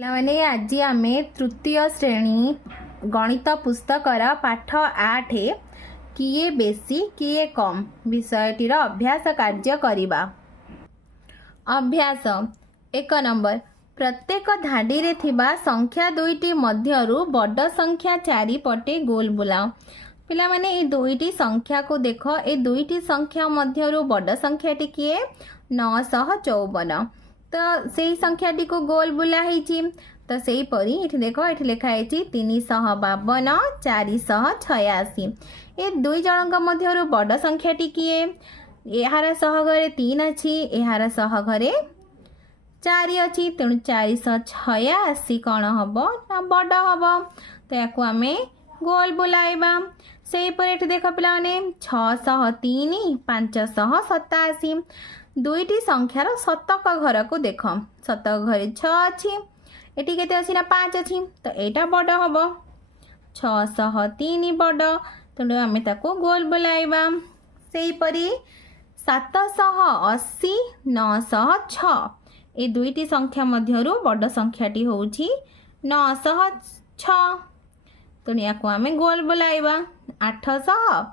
ପିଲାମାନେ ଆଜି ଆମେ ତୃତୀୟ ଶ୍ରେଣୀ ଗଣିତ ପୁସ୍ତକର ପାଠ 8 କିଏ ବେଶୀ କିଏ କମ୍ ବିଷୟଟିର ଅଭ୍ୟାସ କାର୍ଯ୍ୟ କରିବା। ଅଭ୍ୟାସ 1 ନମ୍ବର ପ୍ରତ୍ୟେକ ଧାଡ଼ିରେ ଥିବା ସଂଖ୍ୟା ଦୁଇଟି ମଧ୍ୟରୁ ବଡ଼ ସଂଖ୍ୟା ଚାରିପଟେ ଗୋଲ ବୁଲାଅ। ପିଲାମାନେ ଏ ଦୁଇଟି ସଂଖ୍ୟାକୁ ଦେଖ, ଏ ଦୁଇଟି ସଂଖ୍ୟା ମଧ୍ୟରୁ ବଡ଼ ସଂଖ୍ୟାଟି କିଏ? 954। तो सेही संख्याटी को गोल बुला ହେଇଛି। तो सेही परी एठी देखो, एठी लिखा ହେଇଛି 352 486। ए दुई जनक मध्यरु बड़ संख्याटी किए? एहार सह घरे 3 अछि, एहार सह घरे 4 अछि, तेणु 486 कौन हबो ना बड़ हबो। तो याकू आमे गोल बुलाइबा। सेही परी एठी देखो पिलाने 603 587। दुईटी संख्यार शतक घर को देख, शतक घरे 6 अच्छी, एटी केते अछि ना 5 अच्छी, तो एटा बड़ हबो। 603 बड़, तेणु आमे ताको गोल बुलाइबा। सेही परी 780 906 ए दुईटी संख्या मध्यरु बड़ संख्याटी होउछि 906, तेणु याको आमे गोल बुलाइबा। 800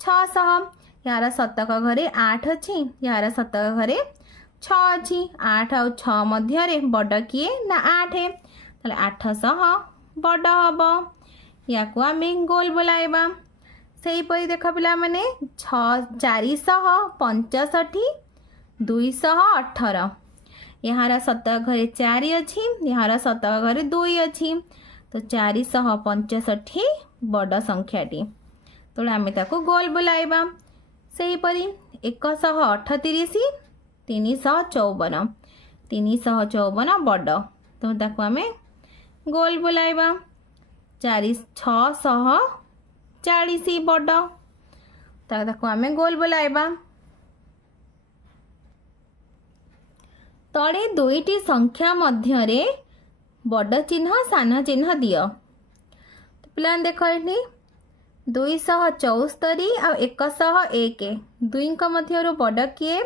600 यार शतक घरे 8 अच्छी, यार शतक घरे 6 अच्छी, 8 और 6 मध्य बड़ किए ना 8, ताले 800 बड़ हबो। याकू आमे गोल बुलाइबा। सेही परी देख पिला माने 465 218 यार शतक घरे 4 अच्छी, यार शतक घरे 2 अच्छी, तो 465 बड़ संख्याटी, तो आमे ताको गोल बुलाइबा। सेही परी 138 354 354 बड़, तो ताको आमे गोल बुलाइबा। 640 बड़, ताको आमे गोल बुलाइबा। तळे दुईटी संख्या मध्यरे बड़ चिन्ह सान चिन्ह दियो। पिला देखो एठी 274 और 101 दुईक मध्यरु बड़ किए?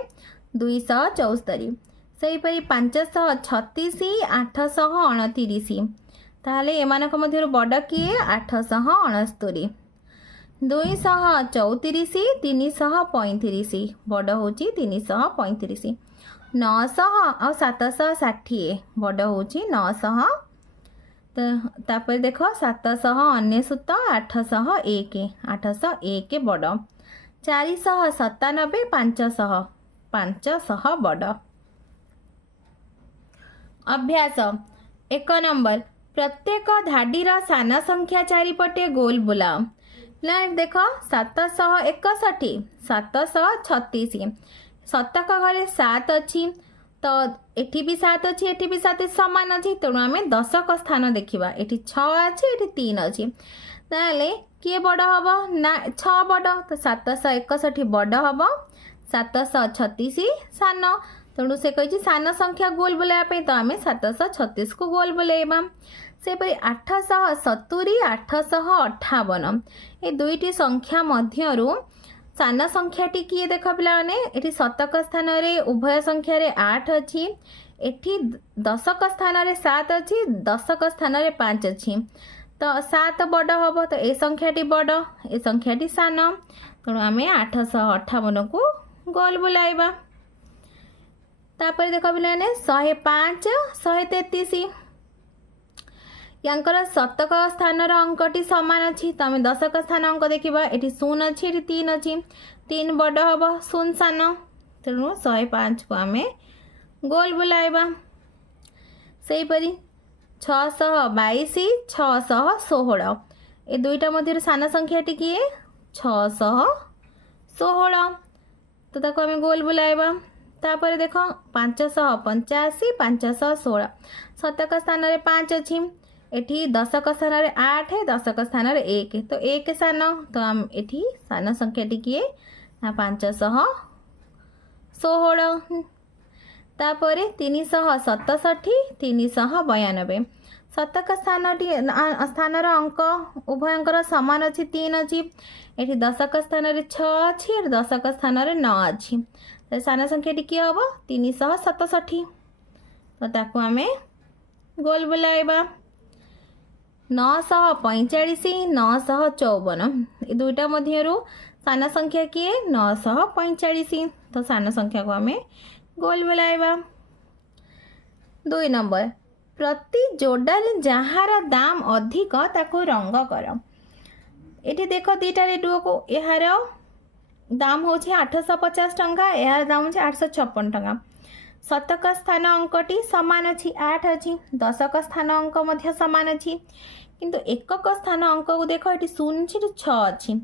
274। सेही परी 536 829, ताहले एमानक मध्यरु बड़ किए? 869। 234 335 बड़ होची 335। 900 और 760 बड़ होची 900। तापर देखो 799 801 801 बड़। 497 500 500 बड़। अभ्यास 1 नंबर प्रत्येक धाडीर सान संख्या चारिपटे गोल बुलाओ। देखो 761 736 शतक घरे 7 अच्छी, तो एठी भी 7 अच्छी, एठी भी 7 समान अच्छी, तेणु आमे दशक स्थान देखिबा। एठी 6 अच्छी, एठी 3 अच्छी, ताले किए बड़ हबो ना 6 बड़, तो 761 बड़ हबो, 736 सान, तेणु से कहिछि सान संख्या गोल बुलाइबा पे, तो आमे 736 को गोल बुलाइबा। से परि 870 858 ए दुईटी संख्या मध्यरु सान संख्याटी किए? देख पिलाने एठी शतक स्थान रे उभय संख्या रे 8 अच्छी, एठी दशक स्थान रे 7 अच्छी, दशक स्थान रे 5 अच्छी, तो 7 बड़ हबो, तो ए संख्याटी बड़, ए संख्याटी सान, तेणु आमे 858 को गोल बुलाइबा। तापर देख पिलाने 105 133 यांकर शतक स्थान अंकटी समान अच्छी, तो आम दशक स्थान अंक देखा। ये 0 अच्छी, ये 3 अच्छी, 3 बड़ हम 0 सान, तेणु 105 को आम गोल बुलाइबा। से परी 622 616 ए दुईटा मध्य सान संख्याटी किए? 616, तो ताको आम गोल बुलाइबा। तापर देख 585 516 शतक स्थान रे 5 अच्छी, एठी दशक स्थान रे 8, दशक स्थान रे 1, तो 1 सान, तो आम एठी सान संख्याटी किए ना 516। तापर 367 392 शतक स्थान अंक उभयंकर समान अच्छी, 3 अच्छी, एठी दशक स्थान रे 6 अच्छी, दशक स्थान रे 9 अच्छी, तो सान संख्याटी किए हम 367, तो ताकू आमे गोल बुलाइबा 945 954 ये दुईटा मध्यरु सान संख्या किए 945 तो सान संख्या को आम गोल बुलाइबा। 2 नंबर प्रति जोड़े जार दाम अधिक ताको रंग कर। ये देख दीटा रेडुओ को यार दाम हूँ 850 टंका यार दाम हूँ 856 टंका। शतक स्थान अंकटी सामान अच्छी 8 अच्छी दशक स्थान अंक मध्य सामान अच्छी किंतु एकक स्थान अंक को देख ये 0 अच्छी 6 अच्छी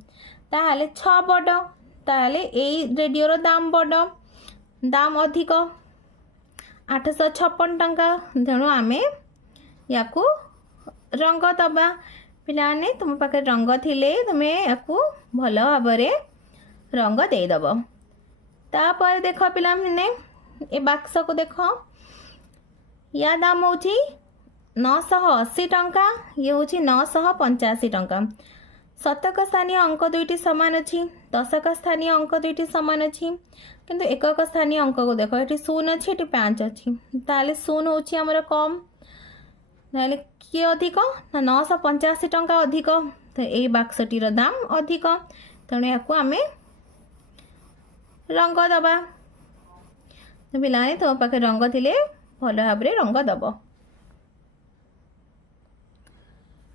ताहले 6 बड़ ताहले ए रेडियोर दाम बड़ दाम अधिक 856 टंका तेणु आम या रंग दबा पिलाने तुम पाखे रंग थिले तुम या भल भाव रंग देदेव। तापर देख पिला मैंने ए बाक्स को देख या दाम हूँ 980 टंका ये हूँ 985 टंका। शतक स्थानीय अंक दुईटी सामान अच्छी दशक स्थानीय अंक दुईटी सामान अच्छी किंतु एकक स्थानीय अंक को देख ये 0 अच्छी ये 5 अच्छी ताले 0 हूँ आमर कम ना किए अधिक ना 985 टंका अधिक तो ये बाक्सटीर दाम अधिक तेणु या आम रंग दबा। तो पिलाने तुम पाखे रंग थिले भल भाव रंग दब।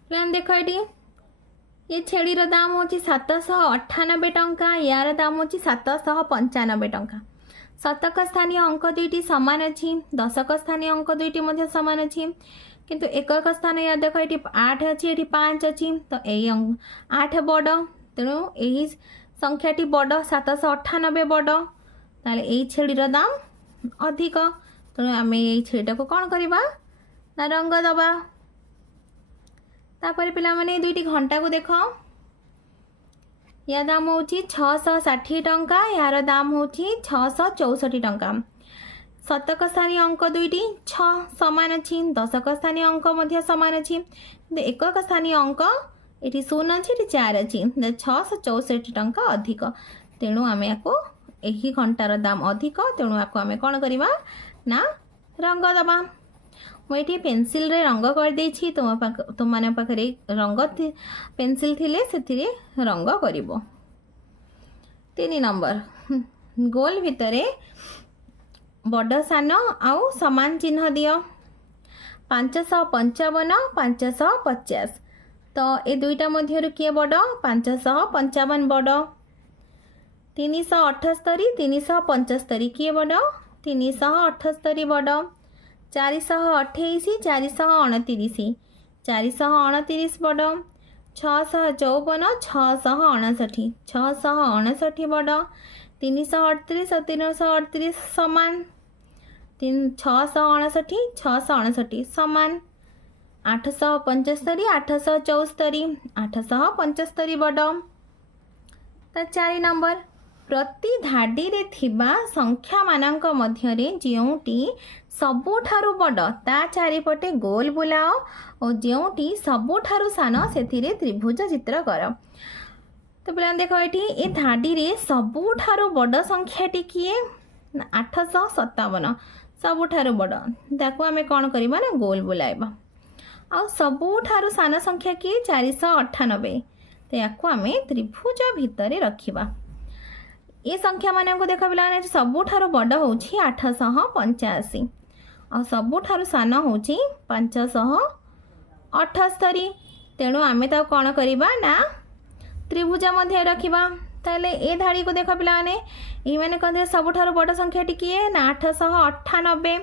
प्लान देख ये छेड़ीर दाम हूँ 798 टंका यार दाम हूँ 795 टंका। शतक स्थानीय अंक दुईटी सामान अच्छी दशक स्थानीय अंक दुईटी मध्य सामान अच्छी किंतु एकक स्थान या देख ये 8 अच्छी ये 5 अच्छी तो यही 8 बड़ तेणु यही संख्याटी बड़ 798 बड़ ताले यही छेड़ीर दाम अधिक तेणु आम यही छेड़ीटा को कौन करवा ना रंग दबा। तापर पिला माने दुईटी घंटा को देख या दाम हूँ 660 टंका यार दाम हूँ 664 टंका। शतक स्थानीय अंक दुईटी 6 सामान अच्छी दशक स्थानीय अंक मध्य सामान अच्छी एकक स्थानीय अंक ये 0 अच्छी ये 4 अच्छी 664 टंका अधिक तेणु आम या यही घंटार दाम अधिक तेणु आपको आम कौन करवा ना रंग दबा। मुझे पेनसिल रे रंग कर देछि तुम माने पाखरे रंग पेनसिल थिले से रंग करिवो। 3 नंबर गोल भितरे बड़ सान आउ समान चिन्ह दियो 555 550 तो ये दुईटा मध्यरु किए बड़ 555 बड़ 378 375 किए बड़ 378 बड़ 428 429 429 बड़ 654 659 659 बड़ 338 338 सामान 659 659 सामान 875 874 875 बड़। 4 नंबर प्रति धाडी रे थिबा संख्या मानक मध्यरे जेउटी सबुठारु बड़ ता चारिपटे गोल बुलाओ और जेउटी सबुठारु सान सेथिरे त्रिभुज चित्र कर। तो पिला देख ये धाडी रे सबुठारु बड़ संख्याटी किए 857 सबुठारु बड़ ताकू आमे कौन करबा ना गोल बुलाइबा आ सबुठारु सान संख्या किए 498 तो या त्रिभुज भितर रखिबा। ये संख्या मान को देख पिला सबुठारु बड़ हूँ 885 आ सबुठारु सान हूँ 578 तेणु आम तो कौन करवा ना त्रिभुज मध्य रखिबा। ताले ए धाड़ी को देख पिला मैंने कहते सबुठारु बड़ संख्या किए ना 898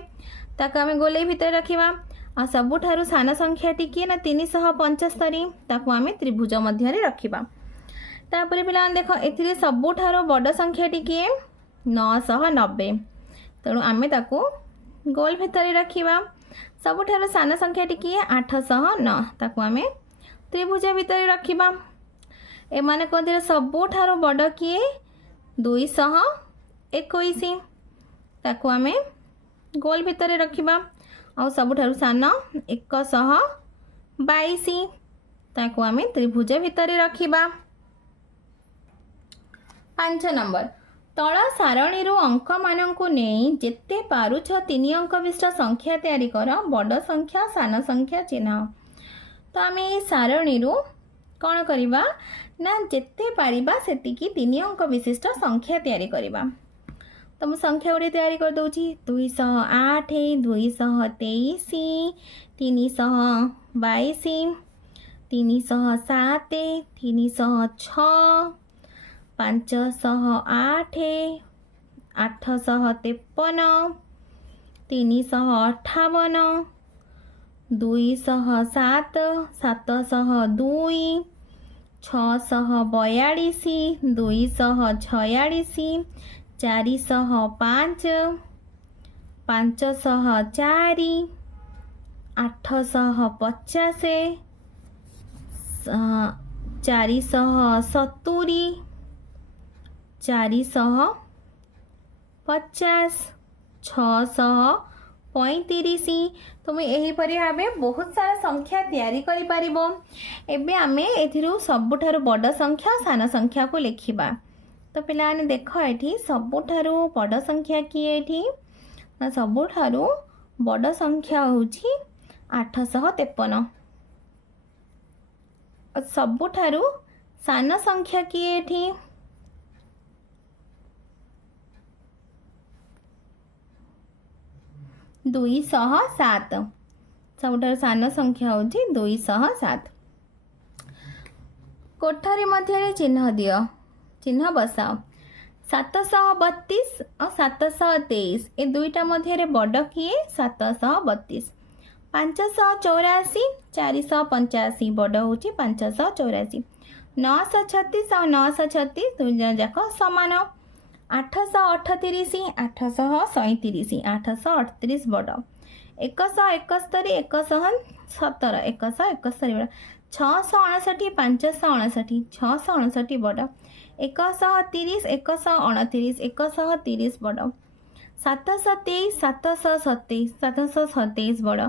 ताको आम गोले भितर रखिबा आ सबुठारु सान संख्या किए ना 375 ताको आम त्रिभुज मध्य रखिबा। तापर पिला देख ए सबुठारु बड़ संख्या किए 990 तेणु आम ताको गोल भितर रखिबा। सबुठारु सान संख्या किए 809 ताको आम त्रिभुज भितर रखिबा। एमाने कहते सबुठारु बड़ किए 221 ताको आम गोल भितर रखिबा आ सबुठारु सान 122 ताको आम त्रिभुज भितर रखिबा। 5 नंबर तल सारणी अंक मानक नहीं जेते पारुछ 3 अंक विशिष्ट संख्या तैयारी कर बड़ संख्या सान संख्या चिन्ह। तो आम ये सारणी कौन करवा ना जेते पारिबा सेतिकी 3 अंक विशिष्ट संख्या तैयारी करवा। तो मुझे संख्या गुड़ी तैयारी कर दूची 208 223 322 307 306 508 853 358 207 702 642 246 405 504 850 470 450 635। तुम यहीपर भाव बहुत सारा संख्या तैयारी करिपारिबो। एबे आमे एथिरु सबुठारु बड़ संख्या सान संख्या को लिखिबा। तो पिलाने देख एठी सबुठारु बड़ संख्या किए एठी ना सबुठारु बड़ संख्या होची 853। सबुठारु सान संख्या किए एठी 207। सबुठारु सान संख्या होची 207। कोठारी मध्य चिन्ह दियो चिन्ह बसाओ 732 और 723 ए दुईटा मध्य बड़ किए 732 584 485 बड़ हूँ 584 936 और 936 दुई जाक सामान 838 837 838 बड़ 171 117 171 बड़ 659 559 659 बड़ 130 129 130 बड़ 723 727 727 बड़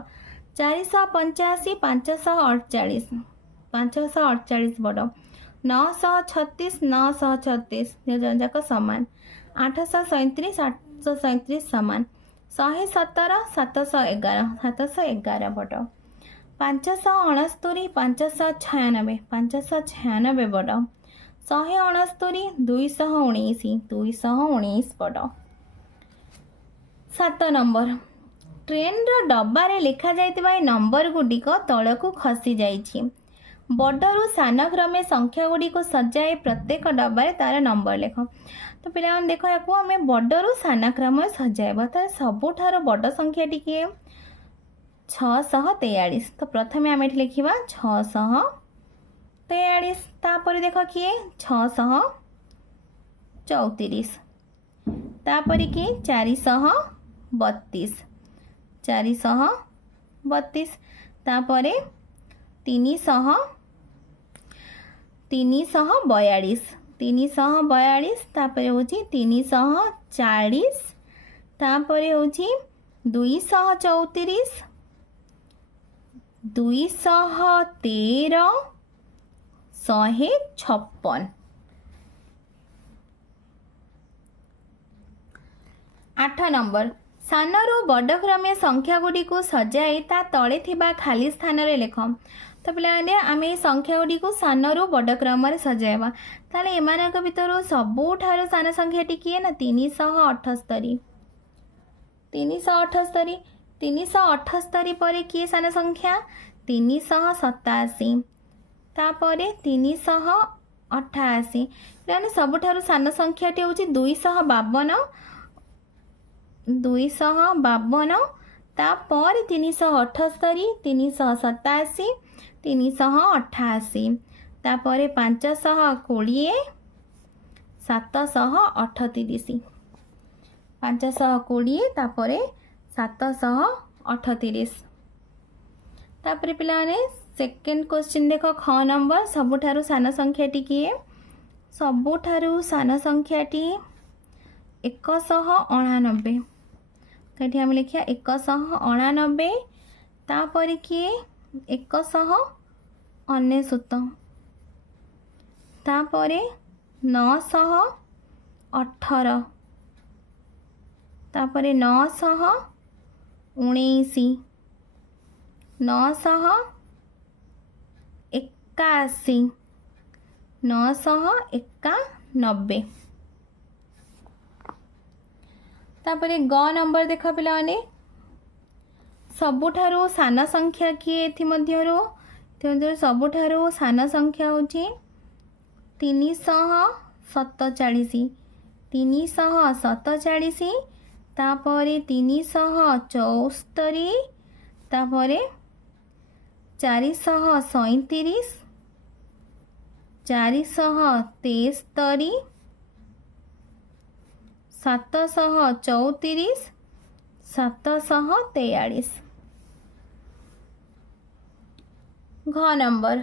485 548 548 बड़ 936 936 जाक सामान 837 837 सामान 117 711 711 बड़ 569 596 596 बड़ 169 219 219 बड़। 7 नंबर ट्रेन डब्बारे लिखा जाइतिबा नंबर गुडिक तलकू खसी जाइछि। बड़रू सान क्रमे संख्या गुडिक सजाए प्रत्येक डब्बारे तार नंबर लेख। तो पिला देख या आम बड़रू सान क्रम सजाइबा तार सबुठार बड़ संख्या टी 643। तो प्रथमे आम ये लिखा 643 तापर देख किए 634 तापर किए 432 432 तापर 342 342 तापर होची 340 तापर होची 234 213 156। 8 नंबर सानरू बड़ क्रमे संख्या गुडी को सजाई ता तले थिबा खाली स्थान रे लेख। तो पिलाने आम ये संख्या गुडी को सानरू बड़ क्रम रे सजाइबा ताले एमानक भितर सबुठारु सान संख्या टी किए ना 378 378 378 पर किए सान संख्या 387 तापर 388 यानी सबुठारु सान संख्या टी होची 252 252 तापर 378 387 388 तापर 520 738 520 तापर 738। तापर पिलाने सेकेंड क्वेश्चन देख ख नंबर सबुठारु सान संख्या टी किए सबुठारु सान संख्या टी 199। कहीं आम लिखा 199 तापर किए 199 तापर 998 18 तापरे 919 981 991 तापरे ग नंबर देख पिलाने सबुठारु सान संख्या किए एथि मध्यरु सबुठारु सान संख्या होची 347 तापरे 374 तापरे 437 473 734 743 घ नंबर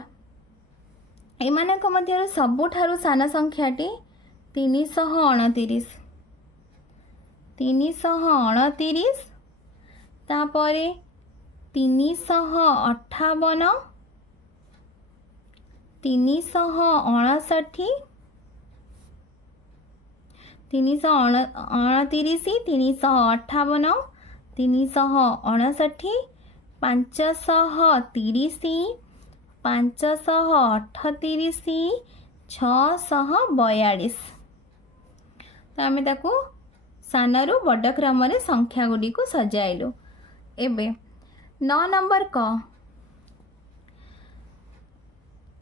एमानक मध्यरु सबुठारु सान संख्याटी 329 तापरे 358 359 329 358 359 530 538 642 तो आम ताकू सानरू बड़ क्रम संख्या गुड़ी को सजाइलु। एबे 9 नंबर क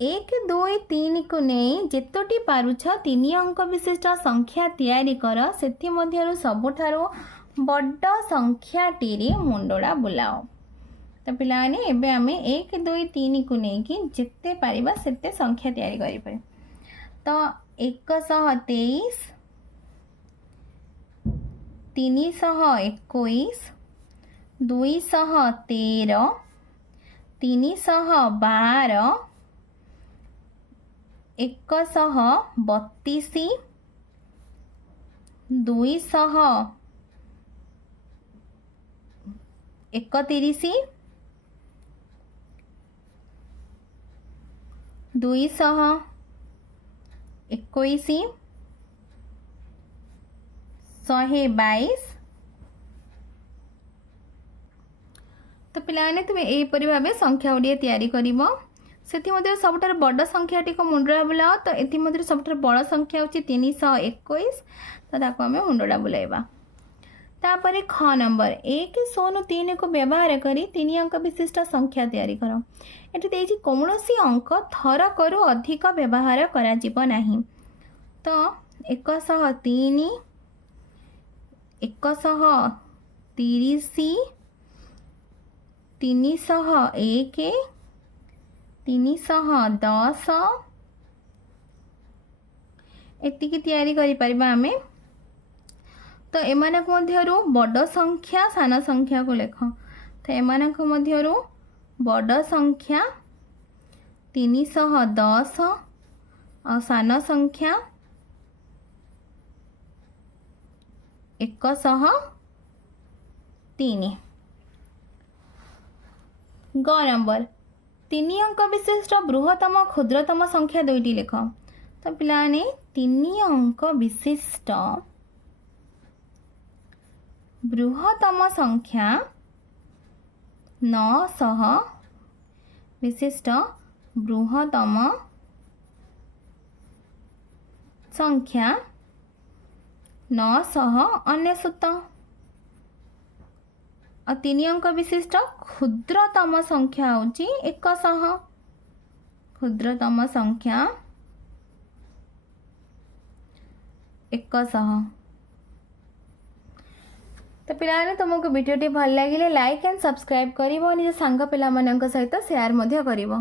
1 2 3 को नहीं जेतोटी पारुछ 3 अंक विशिष्ट संख्या तैयारी कर सेथि मध्यरु सबुठारु बड़ संख्याटी रे मुंडोड़ा बुलाओ। तो पिलाने एबे आमे 1 2 3 को नहीं कि जिते पारिबा सेते संख्या तैयारी करि पारे। तो 123 321 213 312 132 231 221 122 तो पिलाने तुम एपरी भाव संख्या गुड़िया तैयारी करिवो। सेथि मध्य सबुठार बड़ संख्याटी को मुंडरा बुलाओ। तो एथि मध्य सबुठार बड़ संख्या होची 321 तो ताको आमे मुंडरा बुलाइबा। तापरे ख नंबर 1 0 3 को व्यवहार करी 3 अंक विशिष्ट संख्या तैयारी करो। एठी देछि कौनसी अंक थरकरू अधिक व्यवहार करा जिवो नाही। तो 103 130 301 310 एतिकी तैयारी करि परिबा आमे। तो एमानक मध्यरु बड़ संख्या सान संख्या को लेख। तो एमानक मध्यरु बड़ संख्या 310 और सान संख्या 103। ग नंबर 3 अंक विशिष्ट बृहत्तम क्षुद्रतम संख्या दुईटी लेख। तो पिलाने 3 अंक विशिष्ट बृहत्तम संख्या 900 विशिष्ट बृहत्तम संख्या 999 और 3 अंक विशिष्ट क्षुद्रतम संख्या होची 100 क्षुद्रतम संख्या 100। तो पिलाने तुमको वीडियोटी भल लगे लाइक एंड सब्सक्राइब करिवो निज सांग पिला सहित शेयर मध्य करिवो।